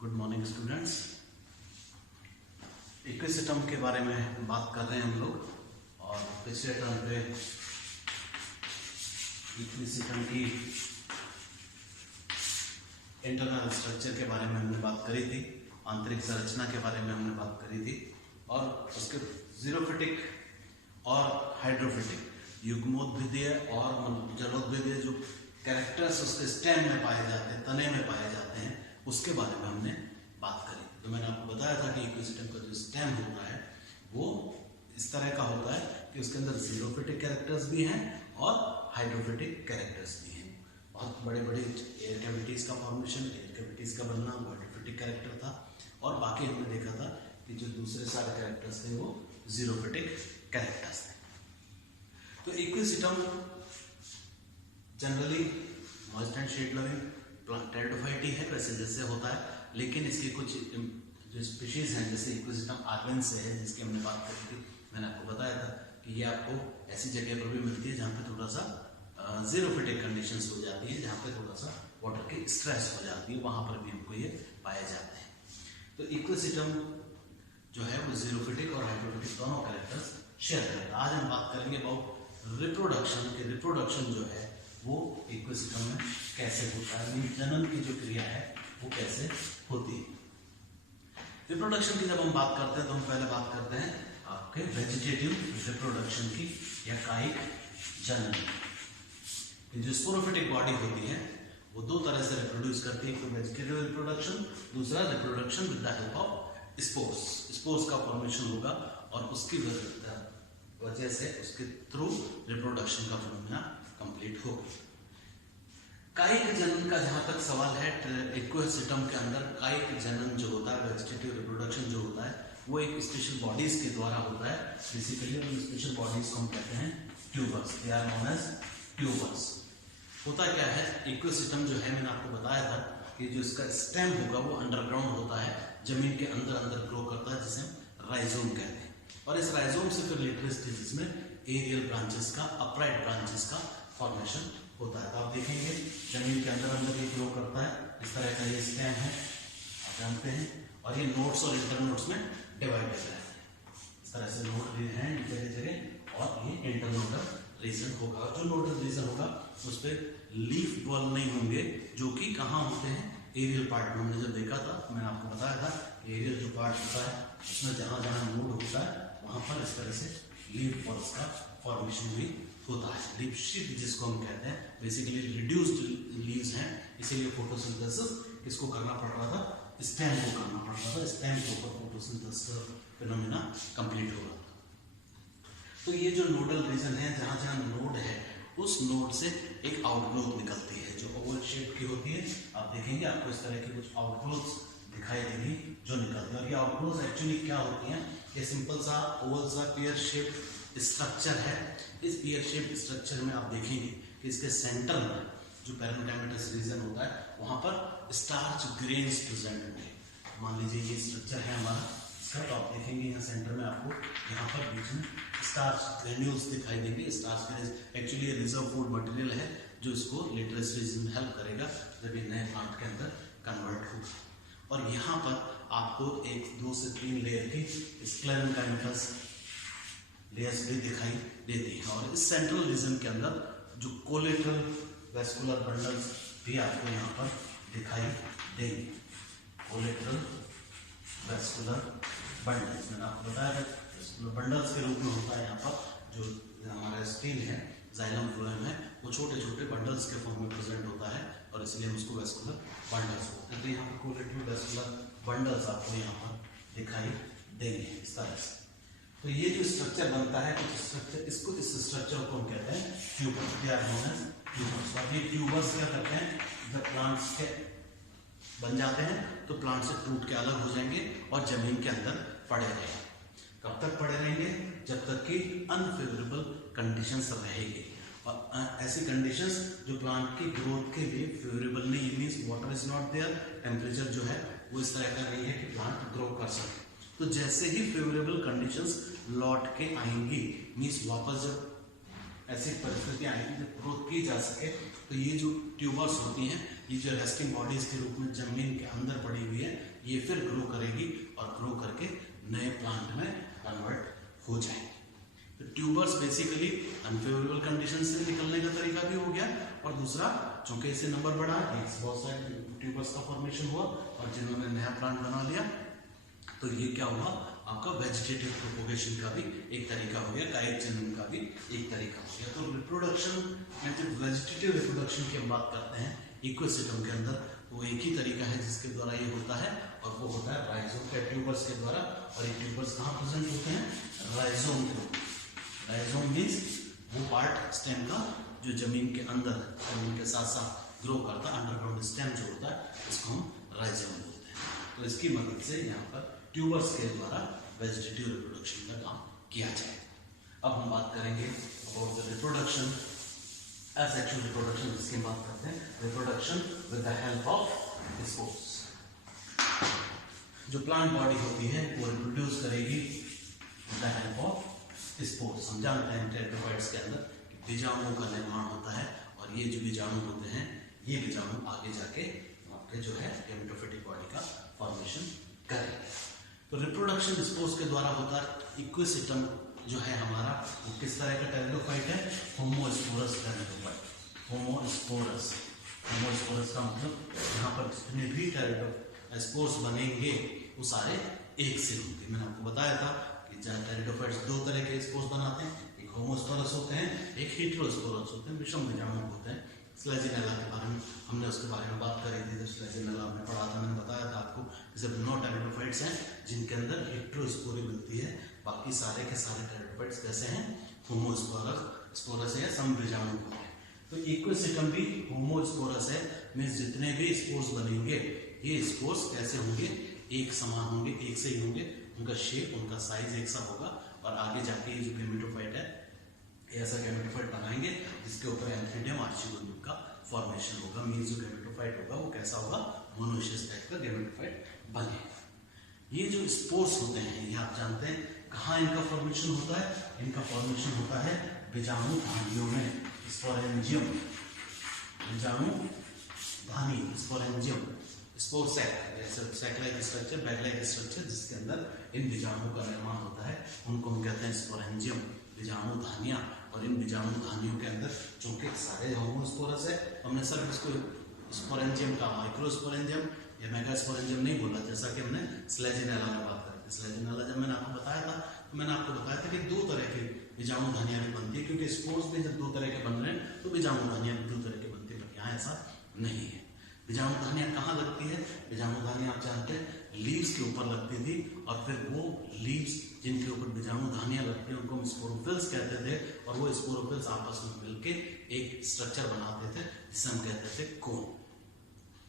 Good morning students. इक्विसिस्टम के बारे में बात कर रहे हैं हम लोग और पिछले टर्म पे इक्विसिस्टम की इंटरनल स्ट्रक्चर के बारे में हमने बात करी थी, आंतरिक संरचना के बारे में हमने बात करी थी और उसके जीरोफिटिक और हाइड्रोफिटिक युग्मोद्भिदीय और जलोद्भिदीय जो कैरेक्टर्स उसके स्टेम में पाए जाते हैं, तने में पाए जाते हैं, उसके बारे में हमने बात करी। तो मैंने आपको बताया था कि इक्विसिस्टम का जो स्टेम होता है वो इस तरह का होता है कि उसके अंदर जीरोफिटिक कैरेक्टर्स भी हैं और हाइड्रोफिटिक कैरेक्टर्स भी हैं। बहुत बड़े बड़े एयर कैविटीज का फॉर्मेशन, एयर कैविटीज का बनना वो हाइड्रोफिटिक कैरेक्टर था और बाकी हमने देखा था कि जो दूसरे सारे कैरेक्टर्स थे वो जीरोफिटिक कैरेक्टर्स थे। तो ecosystem generally moist and shade loving pteridophyte ही है वैसे जैसे होता है, लेकिन इसके कुछ जो स्पीशीज हैं जैसे इक्विसिस्टम आर्वेन से है जिसकी हमने बात करी थी। मैंने आपको बताया था कि ये आपको ऐसी जगह पर भी मिलती है जहाँ पे थोड़ा सा जीरोफिटिक कंडीशंस हो जाती है, जहाँ पे थोड़ा सा वाटर की स्ट्रेस हो जाती है, वहाँ पर भी हमको ये पाए जाते हैं। तो इक्विसिस्टम जो है वो जीरोफिटिक और हाइड्रोफिटिक दोनों कैरेक्टर्स शेयर करेगा। आज हम बात करेंगे अबाउट रिप्रोडक्शन के। रिप्रोडक्शन जो है वो इक्विसिस्टम में कैसे होता है, जनन की जो क्रिया है वो कैसे होती है। रिप्रोडक्शन की जब हम बात करते हैं तो हम पहले बात करते हैं आपके वेजिटेटिव रिप्रोडक्शन की या कायिक जनन की। जो स्पोरोफिटिक बॉडी होती है वो दो तरह से रिप्रोड्यूस करती है, एक तो वेजिटेटिव रिप्रोडक्शन, दूसरा reproduction with the help of spores. Spores का फॉर्मेशन होगा और उसकी वजह से उसके थ्रू रिप्रोडक्शन का फिनोमेना कंप्लीट होगा। कायिक जनन का जहां तक सवाल है, इक्विसिस्टम के अंदर कायिक जनन जो होता है, वेजिटेटिव रिप्रोडक्शन जो होता है वो एक स्पेशल बॉडीज के द्वारा होता है। बेसिकली उन स्पेशल बॉडीज को हम कहते हैं tubers. They are known as tubers. होता क्या है, इक्विसिस्टम जो है मैंने आपको बताया था कि जो इसका स्टेम होगा वो अंडरग्राउंड होता है, जमीन के अंदर अंदर ग्रो करता है, जिसे हम राइजोम कहते हैं। और इस राइजोम से फिर लेटर स्टेजेस में एरियल ब्रांचेस का, अपराइट ब्रांचेस का फॉर्मेशन होता है। तो आप देखेंगे जमीन के अंदर अंदर ये ग्रो करता है, इस तरह का ये स्टेम है आप जानते हैं, और ये नोड्स और इंटरनोड्स में डिवाइड हो जाता है। इस तरह से नोड हैं जगह जगह और ये इंटरनोडल रीजन होगा। जो नोडल रीजन होगा उस पर लीफ बॉल नहीं होंगे, जो कि कहाँ होते हैं, एरियल पार्ट में। हमने जब देखा था मैंने आपको बताया था एरियल जो पार्ट होता है उसमें जहाँ जहाँ नोड होता है वहाँ पर इस तरह से लीफ बॉल्स का फॉर्मेशन भी होता है। लीफ शिफ्ट जिसको हम कहते हैं, बेसिकली रिड्यूस्ड लीव्स हैं, इसीलिए फोटोसिंथेसिस किसको करना पड़ रहा था, स्टेम को करना पड़ रहा था। स्टेम के ऊपर फोटोसिंथेसिस फिनोमेना कंप्लीट हो रहा था। तो ये जो नोडल रीजन है, जहाँ जहाँ नोड है उस नोड से एक आउटग्रोथ निकलती है जो ओवल शेप की होती है। आप देखेंगे आपको इस तरह की कुछ आउटग्रोथ दिखाई देगी जो निकलती है। और ये आउटग्रोथ एक्चुअली क्या होती हैं, ये सिंपल सा ओवल सा पीयर शेप स्ट्रक्चर है। इस पीयर शेप स्ट्रक्चर में आप देखेंगे कि इसके सेंटर में जो पैरेन्काइमेटस रीजन होता है वहाँ पर स्टार्च ग्रेन्स प्रेजेंट होंगे। मान लीजिए ये स्ट्रक्चर है हमारा इसका, तो आप देखेंगे यहाँ सेंटर में आपको यहाँ पर बीच में स्टार्च ग्रेन्यूल्स दिखाई देंगे। स्टार्च ग्रेन्यूल्स एक्चुअली ये रिजर्व फूड मटेरियल है जो इसको लेटर स्टेज में हेल्प करेगा जब ये नए प्लांट के अंदर कन्वर्ट होगा। और यहाँ पर आपको 1, 2 से 3 लेयर की स्क्लेरेन्काइमेटस लेयर्स भी दिखाई देती है। और इस सेंट्रल रीजन के अंदर जो कोलेटरल वेस्कुलर बंडल्स भी आपको यहाँ पर दिखाई देंगे। कोलेटरल वेस्कुलर बंडल्स मैंने आपको बताया था वेस्कुलर बंडल्स के रूप में होता है। यहाँ पर जो हमारा स्टील है, जाइलम फ्लोएम है, वो छोटे छोटे बंडल्स के फॉर्म में प्रेजेंट होता है और इसलिए हम उसको वेस्कुलर बंडल्स बोलते हैं। तो यहाँ पर कोलेटरल वेस्कुलर बंडल्स आपको यहाँ पर दिखाई देंगे इस तरह से। तो ये जो स्ट्रक्चर बनता है कुछ स्ट्रक्चर, इसको इस स्ट्रक्चर को हम कहते हैं tubers. They are known as tubers. और ये ट्यूबर्स क्या करते हैं, जब प्लांट्स के बन जाते हैं तो प्लांट से टूट के अलग हो जाएंगे और जमीन के अंदर पड़े रहेंगे। कब तक पड़े रहेंगे, जब तक कि अनफेवरेबल कंडीशंस रहेगी। और ऐसी कंडीशंस जो प्लांट की ग्रोथ के लिए फेवरेबल नहीं, means water is not there, temperature जो है वो इस तरह का नहीं है कि प्लांट ग्रो कर सके। तो जैसे ही फेवरेबल कंडीशंस लौट के आएंगी, मीन्स वापस जब ऐसी परिस्थितियां आएंगी जब ग्रोथ की जा सके, तो ये जो ट्यूबर्स होती हैं ये जो रेस्टिंग बॉडीज के रूप में जमीन के अंदर पड़ी हुई है, ये फिर ग्रो करेगी और ग्रो करके नए प्लांट में कन्वर्ट हो जाएंगे। तो ट्यूबर्स बेसिकली अनफेवरेबल कंडीशन से निकलने का तरीका भी हो गया, और दूसरा चूंकि इससे नंबर बढ़ा, बहुत सारे ट्यूबर्स का फॉर्मेशन हुआ और जिन्होंने नया प्लांट बना लिया, तो ये क्या हुआ, आपका वेजिटेटिव प्रोपोगेशन का भी एक तरीका हो गया, काइट जनन का भी एक तरीका हो गया। तो रिप्रोडक्शन में जब वेजिटेटिव रिप्रोडक्शन की हम बात करते हैं इकोसिस्टम के अंदर, तो वो एक ही तरीका है जिसके द्वारा ये होता है, और वो होता है राइजोम के ट्यूबर्स के द्वारा। और ये ट्यूबर्स कहाँ प्रेजेंट होते हैं, राइजोम के ऊपर। राइजोम मीन्स वो पार्ट स्टेम का जो जमीन के अंदर जमीन के साथ साथ ग्रो करता है, अंडरग्राउंड स्टेम जो होता है, इसको हम राइजोम बोलते हैं। तो इसकी मदद से यहाँ पर ट्यूबर्स के द्वारा वेजिटेटिव रिप्रोडक्शन का काम किया जाए। अब हम बात करेंगे about the reproduction, asexual reproduction, जिसकी हम बात करते हैं, reproduction with the help of spores. जो प्लांट बॉडी होती है वो रिप्रोड्यूस करेगी with the help of spores. हम जानते हैं टेट्राफाइट्स के अंदर बीजाणुओं का निर्माण होता है, और ये जो बीजाणु होते हैं, ये बीजाणु आगे जाके आपके जो है गेमेटोफिटिक बॉडी का फॉर्मेशन करेंगे। तो रिप्रोडक्शन स्पोर्स के द्वारा होता है। इक्विसिस्टम जो है हमारा, वो किस तरह का टेरिडोफाइट है, होमोस्पोरस टेरिडोफाइट। होमोस्पोरस, होमोस्पोरस का मतलब यहाँ पर जितने भी टेरिडोस्पोर्स बनेंगे वो सारे एक से होंगे। मैंने आपको बताया था कि टेरिडोफाइट्स दो तरह के स्पोर्स बनाते हैं, एक होमोस्पोरस होते हैं, एक हेटेरोस्पोरस होते हैं, विषम बीजाणु होते हैं। स्लेजिनेला के बारे में हमने उसके बारे में बात करी थी, जब स्लेजिनेला हमने पढ़ा था, मैंने बताया था आपको कि सिर्फ 9 टेरिडोफाइट्स हैं जिनके अंदर हेटेरोस्पोरी मिलती है, बाकी सारे के सारे टेरिडोफाइट्स कैसे हैं, होमोस्पोरस है, समबीजाणु होते हैं। तो इक्विसिस्टम भी होमोस्पोरस है, मींस जितने भी स्पोर्स बनेंगे ये स्पोर्स कैसे होंगे, एक समान होंगे, एक से ही होंगे, उनका शेप, उनका साइज एक सा होगा, और आगे जाके ये जो गेमेटोफाइट है ऐसा गेमेटोफाइट बनाएंगे जिसके ऊपर एंथ्रीडियम आर्चिगोनियम का फॉर्मेशन होगा। मींस जो गेमेटोफाइट होगा वो कैसा होगा, मोनोशियस टाइप का गेमेटोफाइट बनेगा। ये जो स्पोर्स होते हैं, ये आप जानते हैं कहाँ इनका फॉर्मेशन होता है, इनका फॉर्मेशन होता है बीजाणु धानियों में, स्पोरेंजियम, बीजाणु धानी, sporangium, spore sac like structure, bag like structure, जिसके अंदर इन बीजाणुओं का निर्माण होता है, उनको हम कहते हैं स्पोरेंजियम, बीजाणु धानियां। और इन बीजाणु धानियों के अंदर चूंकि सारे होमोस्पोरस है, हमने सिर्फ इसको स्पोरेंजियम का माइक्रोस्पोरेंजियम या मेगास्पोरेंजियम नहीं बोला, जैसा कि हमने स्लेजिनेला में बात करी थी। स्लेजिनेला जब मैंने आपको बताया था, तो मैंने आपको बताया था कि दो तरह के बीजाणु धानियां भी बनती है, क्योंकि स्पोर्स भी जब दो तरह के बन रहे हैं तो बीजाणु धानियां भी दो तरह के बनती है, यहाँ ऐसा नहीं है। बीजाणु धानियां कहाँ लगती है, बीजाणु धानियां आप जानते हैं लीव्स के ऊपर लगती थी, और फिर वो लीव्स जिनके ऊपर बीजाणु धानियां लगती हैं उनको हम स्पोरोफिल्स कहते थे, और वो स्पोरोफिल्स आपस में मिलके एक स्ट्रक्चर बनाते थे जिसे हम कहते थे कोन।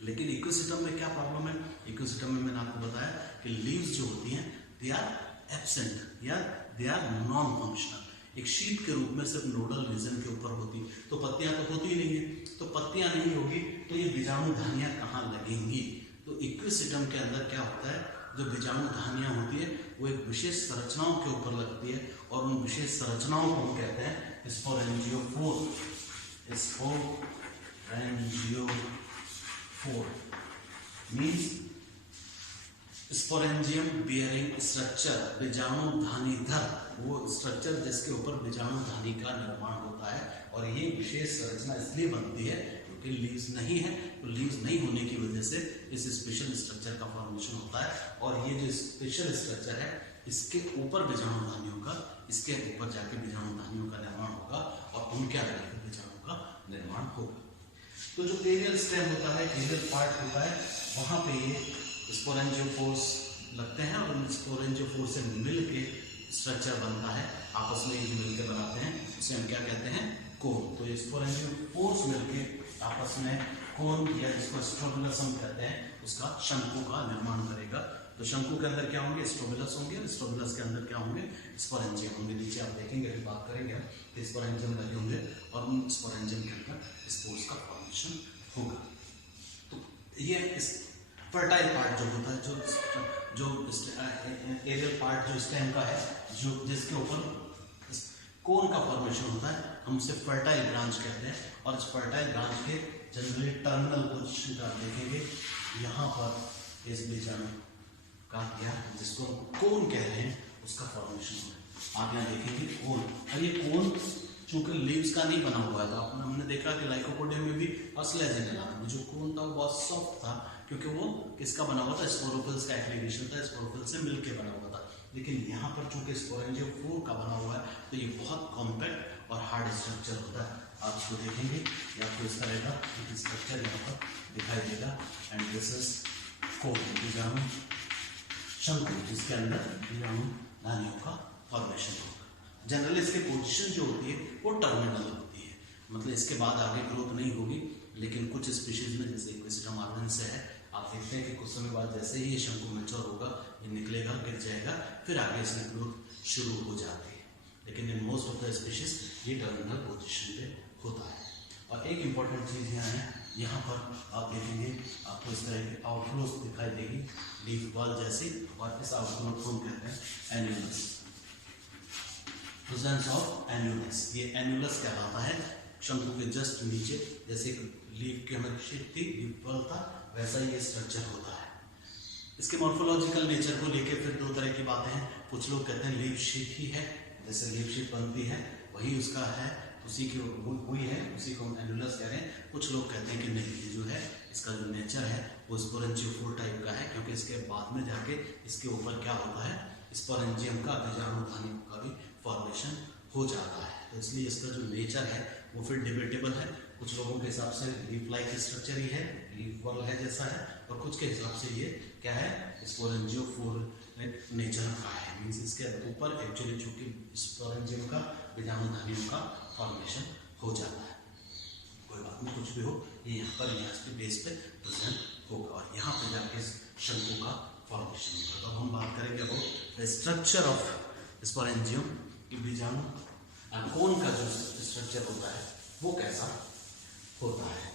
लेकिन इकोसिस्टम में क्या प्रॉब्लम है, इकोसिस्टम में मैंने आपको बताया कि लीव्स जो होती हैं दे आर एब्सेंट या दे आर नॉन फंक्शनल, एक शीट के रूप में सिर्फ नोडल रीजन के ऊपर होती, तो पत्तियां तो होती ही नहीं है, तो पत्तियां नहीं होगी तो ये बीजाणु धानियां कहाँ लगेंगी। तो इक्विसिस्टम के अंदर क्या होता है, जो बीजाणु धानियां होती है वो एक विशेष संरचनाओं के ऊपर लगती है, और उन विशेष संरचनाओं को हम कहते हैं sporangiophore, sporangiophore means sporangium bearing structure, बीजाणु धानीधर वो स्ट्रक्चर जिसके ऊपर बीजाणु धानी का निर्माण होता है। और ये विशेष संरचना इसलिए बनती है क्योंकि लीव्स नहीं है, तो लीव्स नहीं होने की वजह से इस स्पेशल स्ट्रक्चर का फॉर्मेशन होता है। और ये जो स्पेशल स्ट्रक्चर है इसके ऊपर बीजाणु धानियों का, इसके ऊपर जाके बीजाणु धानियों का निर्माण होगा, और उनके आधार पर बीजाणु का निर्माण होगा। तो जो एरियल स्टेम होता है, एरियल पार्ट होता है, वहां पे ये स्पोरेंजियोफोर्स लगते हैं, और उन स्पोरेंजियोफोर्स से मिलके स्ट्रक्चर बनता है, आपस में ये मिलकर बनाते हैं, उसे हम क्या कहते हैं, कोन। तो स्पोरेंजियोफोर्स मिलके आपस में कोन, या जिसको स्ट्रोबिलस हम कहते हैं, उसका शंकु का निर्माण करेगा। तो शंकु के अंदर क्या होंगे, स्ट्रोबिलस होंगे, स्ट्रोबिलस के अंदर क्या होंगे, स्पोरेंजियम होंगे। नीचे आप देखेंगे, फिर बात करेंगे कि स्पोरेंजियम लगे होंगे, और उन स्पोरेंजियम के अंदर स्पोर्स का फॉर्मेशन होगा। तो ये इस फर्टाइल पार्ट जो होता है, जो एरियल पार्ट जो स्टेम का है, जो जिसके ऊपर कोन का फॉर्मेशन होता है, हम उसे फर्टाइल ब्रांच कहते हैं। और इस फर्टाइल ब्रांच के जनरली टर्मिनल पोजीशन का देखेंगे यहाँ पर इस बीजाणु का क्या, जिसको कोन कह रहे हैं, उसका फॉर्मेशन हो रहा है। आप यहाँ देखेंगे कोन, और ये कोन चूंकि लीव्स का नहीं बना हुआ है, तो हमने देखा कि लाइकोपोडियम में भी अस्लेजिनेला में जो कोन था वो बहुत सॉफ्ट था, क्योंकि वो किसका बना हुआ था, स्पोरोफिल्स का एग्रीगेशन था, स्पोरोफिल से मिलके बना हुआ था। लेकिन यहाँ पर चूंकि स्पोरेंजियम 4 का बना हुआ है, तो ये बहुत कॉम्पैक्ट और हार्ड स्ट्रक्चर होता है। आप इसको देखेंगे या आपको इस तरह का स्ट्रक्चर यहाँ पर दिखाई देगा। एंड दिस इज कोन, बीजाणु शंकु, जिसके अंदर बीजाणु नानियों का फॉर्मेशन होगा। जनरली इसकी पोजीशन जो होती है वो टर्मिनल होती है, मतलब इसके बाद आगे ग्रोथ नहीं होगी। लेकिन कुछ स्पीशीज में जैसे इक्विसिटम आर्वेंस है, आप देखते हैं कि कुछ समय बाद जैसे ही ये शंकु मैच्योर होगा, ये निकलेगा, गिर जाएगा, फिर आगे इसकी ग्रोथ शुरू हो जाती है। लेकिन in most of the species ये टर्मिनल पोजीशन पे होता है। और एक इम्पॉर्टेंट चीज़ यहाँ है, यहाँ पर आप देखेंगे आपको इस तरह की आउटफ्लोस दिखाई देगी लीफ बॉल जैसी, और इस आउटफ्लो को हम कहते हैं एन्यूलस, प्रेजेंस ऑफ एन्यूलस। ये एन्यूलस कहलाता है शंकु के जस्ट नीचे, जैसे लीफ की हमें शेप थी, लीफ बॉल था, वैसा ही ये स्ट्रक्चर होता है। इसके मॉर्फोलॉजिकल नेचर को लेकर फिर दो तरह की बातें हैं। कुछ लोग कहते हैं लीफ शेप ही है, जैसे लीफ शेप बनती है वही उसका है, उसी की वही है, उसी को हम एन्यूलस कह रहे हैं। कुछ लोग कहते हैं कि नहीं, ये जो है इसका जो नेचर है वो स्पोरेंजियोफोर टाइप का है, क्योंकि इसके बाद में जाके इसके ऊपर क्या होता है, स्पोरेंजियम का, बीजाणु धानी का भी फॉर्मेशन हो जाता है। तो इसलिए इसका जो नेचर है वो फिर डिबेटेबल है। कुछ लोगों के हिसाब से लीफ लाइक स्ट्रक्चर ही है, लीफ बॉल है जैसा है, और कुछ के हिसाब से ये क्या है, स्पोरेंजियोफोर नेचर का है। मीन्स इसके ऊपर एक्चुअली चूंकि स्पोरेंजियम का, बीजाणु धानियों का फॉर्मेशन हो जाता है। कोई बात नहीं, कुछ भी हो, ये यहाँ पर यहाँ के बेस पे प्रेजेंट होगा, और यहाँ पे जाके शंकु का फॉर्मेशन होगा। तो हम बात करेंगे अब स्ट्रक्चर ऑफ स्पोरेंजियम, कि बीजाणु कोन का जो स्ट्रक्चर होता है वो कैसा होता है।